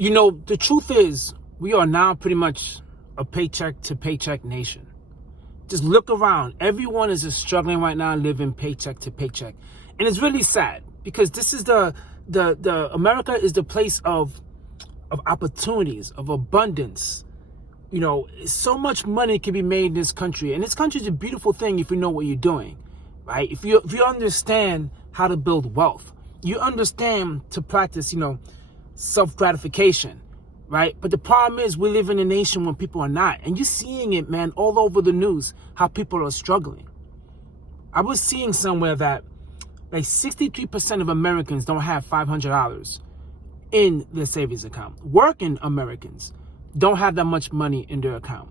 The truth is, we are now pretty much a paycheck-to-paycheck nation. Just look around. Everyone is just struggling right now, living paycheck to paycheck. And it's really sad because this is the America is the place of opportunities, of abundance. So much money can be made in this country. And this country is a beautiful thing if you know what you're doing, right? If you understand how to build wealth, you understand to practice, self-gratification, right? But the problem is we live in a nation when people are not. And you're seeing it, man, all over the news, how people are struggling. I was seeing somewhere that like 63% of Americans don't have $500 in their savings account. Working Americans don't have that much money in their account.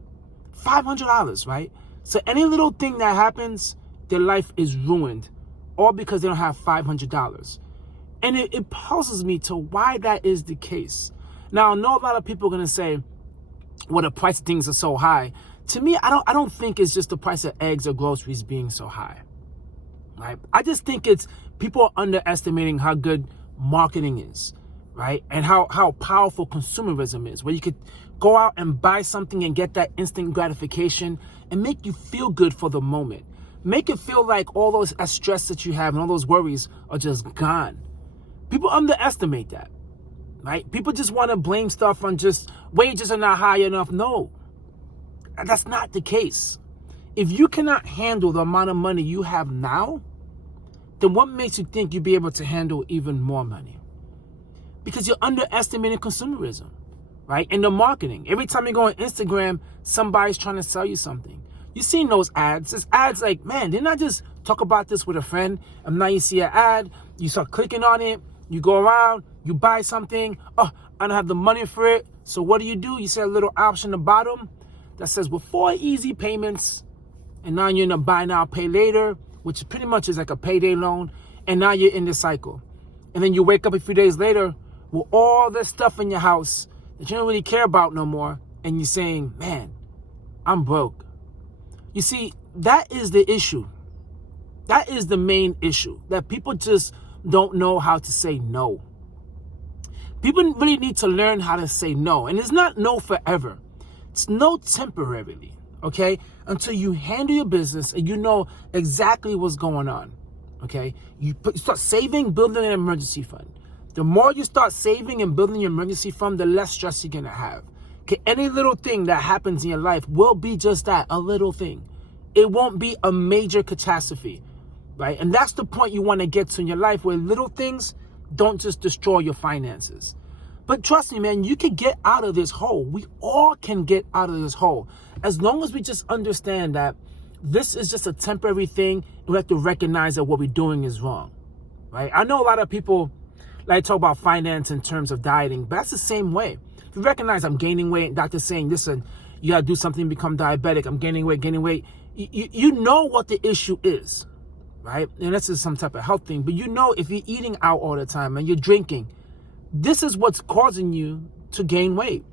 $500, right? So any little thing that happens, their life is ruined, all because they don't have $500. And it puzzles me to why that is the case. Now, I know a lot of people are going to say, well, the price of things are so high. To me, I don't think it's just the price of eggs or groceries being so high, right? I just think it's people are underestimating how good marketing is, right? And how powerful consumerism is, where you could go out and buy something and get that instant gratification and make you feel good for the moment. Make it feel like all those stress that you have and all those worries are just gone. People underestimate that, right? People just want to blame stuff on just wages are not high enough. No, that's not the case. If you cannot handle the amount of money you have now, then what makes you think you'll be able to handle even more money? Because you're underestimating consumerism, right? And the marketing. Every time you go on Instagram, somebody's trying to sell you something. You've seen those ads. There's ads like, man, didn't I just talk about this with a friend? And now you see an ad, you start clicking on it, you go around, you buy something. Oh, I don't have the money for it. So what do? You see a little option at the bottom that says with 4 easy payments. And now you're in a buy now, pay later, which pretty much is like a payday loan. And now you're in this cycle. And then you wake up a few days later with all this stuff in your house that you don't really care about no more. And you're saying, man, I'm broke. You see, that is the issue. That is the main issue, that people just don't know how to say no. People really need to learn how to say no. And it's not no forever. It's no temporarily, okay? Until you handle your business and you know exactly what's going on, okay? You start saving, building an emergency fund. The more you start saving and building your emergency fund, the less stress you're going to have. Okay? Any little thing that happens in your life will be just that, a little thing. It won't be a major catastrophe, right? And that's the point you want to get to in your life, where little things don't just destroy your finances. But trust me, man, you can get out of this hole. We all can get out of this hole. As long as we just understand that this is just a temporary thing, and we have to recognize that what we're doing is wrong, right? I know a lot of people like talk about finance in terms of dieting, but that's the same way. If you recognize I'm gaining weight, doctor's saying, listen, you got to do something to become diabetic. I'm gaining weight. You know what the issue is, right? And this is some type of health thing. But you know, if you're eating out all the time and you're drinking, this is what's causing you to gain weight,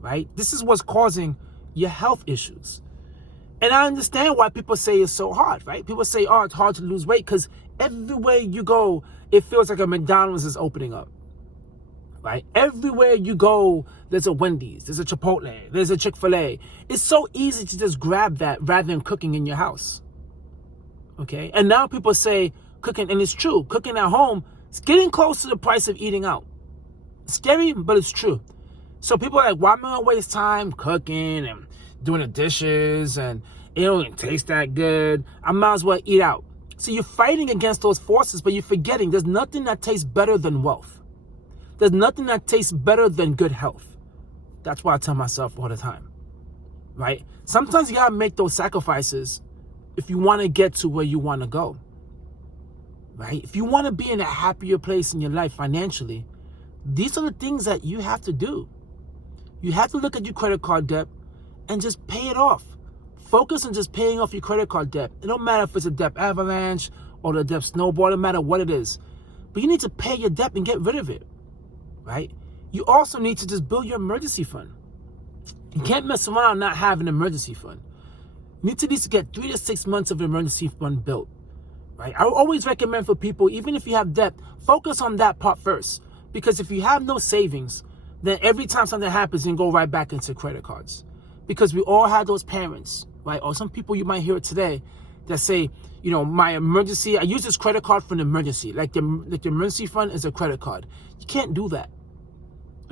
right? This is what's causing your health issues. And I understand why people say it's so hard, right? People say, oh, it's hard to lose weight because everywhere you go, it feels like a McDonald's is opening up, right? Everywhere you go, there's a Wendy's, there's a Chipotle, there's a Chick-fil-A. It's so easy to just grab that rather than cooking in your house, okay? And now people say cooking, and it's true, cooking at home is getting close to the price of eating out. It's scary, but it's true. So people are like, why am I gonna waste time cooking and doing the dishes and it don't even taste that good? I might as well eat out. So you're fighting against those forces, but you're forgetting there's nothing that tastes better than wealth. There's nothing that tastes better than good health. That's why I tell myself all the time, right? Sometimes you gotta make those sacrifices if you wanna get to where you wanna go, right? If you wanna be in a happier place in your life financially, these are the things that you have to do. You have to look at your credit card debt and just pay it off. Focus on just paying off your credit card debt. It don't matter if it's a debt avalanche or the debt snowball, it don't matter what it is. But you need to pay your debt and get rid of it, right? You also need to just build your emergency fund. You can't mess around not having an emergency fund. You need to at least get 3 to 6 months of an emergency fund built, right? I always recommend for people, even if you have debt, focus on that part first. Because if you have no savings, then every time something happens, you can go right back into credit cards. Because we all have those parents, right? Or some people you might hear today that say, you know, my emergency, I use this credit card for an emergency. Like the emergency fund is a credit card. You can't do that.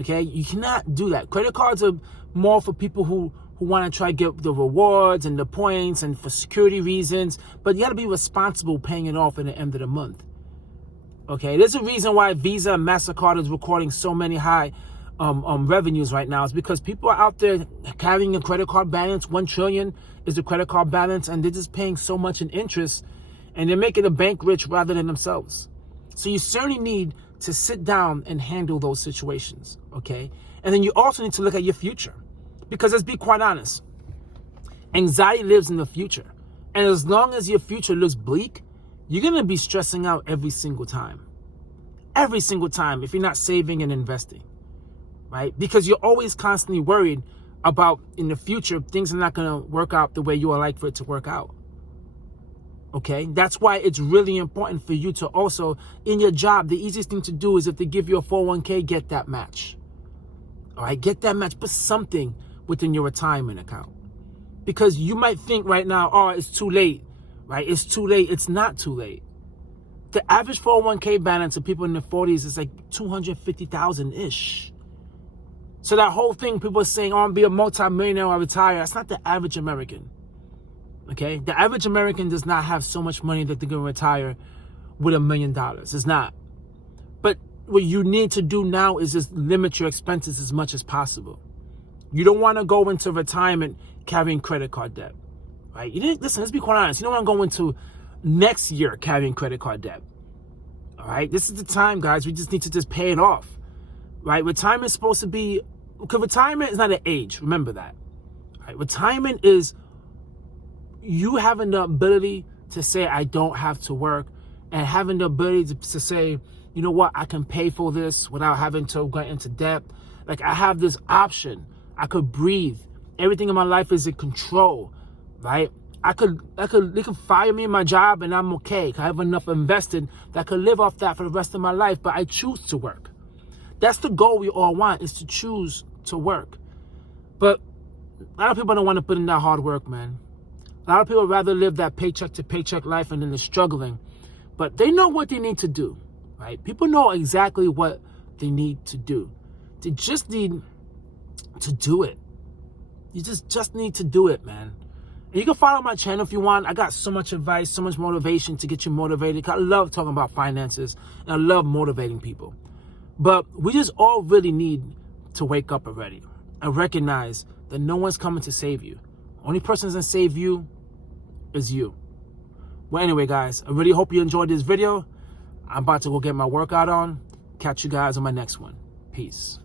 Okay? You cannot do that. Credit cards are more for people who want to try to get the rewards and the points and for security reasons. But you got to be responsible paying it off at the end of the month. Okay? There's a reason why Visa and MasterCard is recording so many high revenues right now. Is because people are out there carrying a credit card balance. 1 trillion is the credit card balance, and they're just paying so much in interest, and they're making the bank rich rather than themselves. So you certainly need to sit down and handle those situations, okay? And then you also need to look at your future, because let's be quite honest, anxiety lives in the future, and as long as your future looks bleak, you're gonna be stressing out every single time if you're not saving and investing. Right? Because you're always constantly worried about in the future, things are not going to work out the way you would like for it to work out. Okay? That's why it's really important for you to also, in your job, the easiest thing to do is if they give you a 401k, get that match. All right? Get that match. Put something within your retirement account. Because you might think right now, oh, it's too late. Right? It's too late. It's not too late. The average 401k balance of people in their 40s is like 250,000-ish. So that whole thing, people are saying, oh, I'll be a multi-millionaire when I retire. That's not the average American. Okay? The average American does not have so much money that they're going to retire with $1 million. It's not. But what you need to do now is just limit your expenses as much as possible. You don't want to go into retirement carrying credit card debt. Right? Listen, let's be quite honest. You don't want to go into next year carrying credit card debt. All right? This is the time, guys. We just need to just pay it off. Right? Retirement is supposed to be, because retirement is not an age. Remember that. Right? Retirement is you having the ability to say, I don't have to work, and having the ability to say, you know what, I can pay for this without having to go into debt. Like, I have this option. I could breathe. Everything in my life is in control. Right? They could fire me in my job and I'm okay. I have enough invested that I could live off that for the rest of my life, but I choose to work. That's the goal we all want, is to choose to work. But a lot of people don't want to put in that hard work, man. A lot of people rather live that paycheck-to-paycheck life and then they're struggling. But they know what they need to do, right? People know exactly what they need to do. They just need to do it. You just need to do it, man. And you can follow my channel if you want. I got so much advice, so much motivation to get you motivated. I love talking about finances, and I love motivating people. But we just all really need to wake up already and recognize that no one's coming to save you. Only person that's going to save you is you. Well, anyway, guys, I really hope you enjoyed this video. I'm about to go get my workout on. Catch you guys on my next one. Peace.